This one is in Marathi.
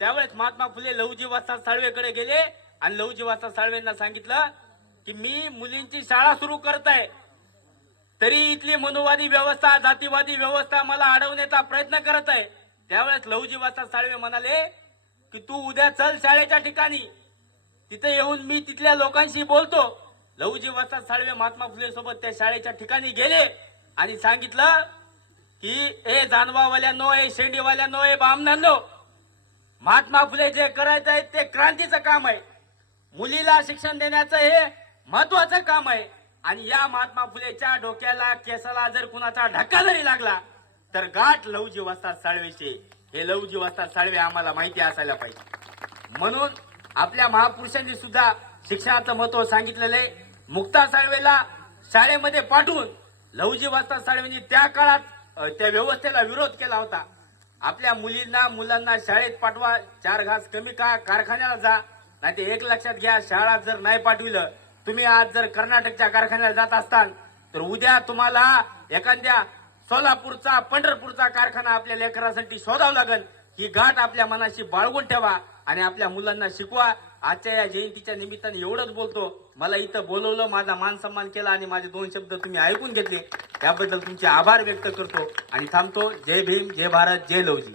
त्यावेळेस महात्मा फुले लहुजी साळवेकडे गेले आणि लहुजी वास्ता साळवेंना सांगितलं की मी मुलींची शाळा सुरू करत आहे तरी इथली मनुवादी व्यवस्था जातीवादी व्यवस्था मला अडवण्याचा प्रयत्न करत आहे त्यावेळेस लहुजी साळवे म्हणाले की तू उद्या चल शाळेच्या ठिकाणी. तिथे येऊन मी तिथल्या लोकांशी बोलतो. लहुजी साळवे महात्मा फुले सोबत त्या शाळेच्या ठिकाणी गेले आणि सांगितलं की ए जानवावाल्या नो ए शेंडीवाल्यानो ए बामनांनो महात्मा फुले जे करायचं आहे ते क्रांतीचं काम आहे. मुलीला शिक्षण देण्याचं हे महत्वाचं काम आहे. आणि या महात्मा फुलेच्या डोक्याला केसाला जर कुणाचा धक्का जरी लागला तर गाठ लवजी वस्तात साळवेचे. हे लवजी वस्तात साळवे आम्हाला माहिती असायला पाहिजे. म्हणून आपल्या महापुरुषांनी सुद्धा शिक्षणाचं महत्त्व सांगितलेलं आहे. मुक्ता साळवेला शाळेमध्ये पाठवून लवजी वस्तात साळवेंनी त्या काळात त्या व्यवस्थेला विरोध केला होता. आपल्या मुलींना मुलांना शाळेत पाठवा चार घास कमी का कारखान्याला जा. नाही ते एक लक्षात घ्या शाळा जर नाही पाठविलं तुम्ही आज जर कर्नाटकच्या कारखान्याला जात असताल तर उद्या तुम्हाला एखाद्या सोलापूरचा पंढरपूरचा कारखाना आपल्या लेकरासाठी शोधावा लागेल. ही गाठ आपल्या मनाशी बाळगून ठेवा आणि आपल्या मुलांना शिकवा. आजच्या या जयंतीच्या निमित्ताने एवढंच बोलतो. मला इथं बोलवलं माझा मान सन्मान केला आणि माझे दोन शब्द तुम्ही ऐकून घेतले. त्याबद्दल तुमचे आभार व्यक्त करतो आणि थांबतो. जय भीम जय भारत जय लवजी